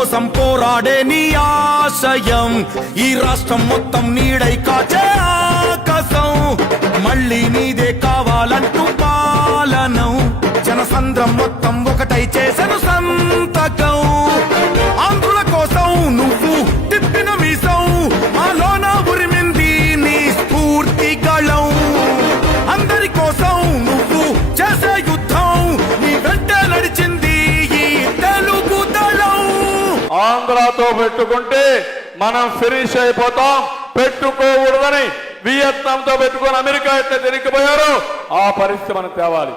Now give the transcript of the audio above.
కోసం పోరాడే నీ ఆశయం ఈ రాష్ట్రం మొత్తం నీడై కాచే ఆకాశం మళ్ళీ నీదే కావాలంటూ పాలనం జనసంద్రం మొత్తం ఒకటై చేసెను సంతకం ఆంధ్రుల కోసం నువ్వు తిప్పిన మీసం మాలోన ఉరిమింది నీ స్ఫూర్తి గళం అందరి కోసం నువ్వు చేసే యుద్ధం నీ వెంట నడిచింది ఈ తెలుగు దళం ఆంధ్రతో పెట్టుకుంటే మనం ఫినిష్ అయిపోతాం పెట్టుకోకూడదని వియత్నాంతో పెట్టుకొని అమెరికా ఎట్లా తిరిగిపోయారో ఆ పరిస్థితి మనం తేవాలి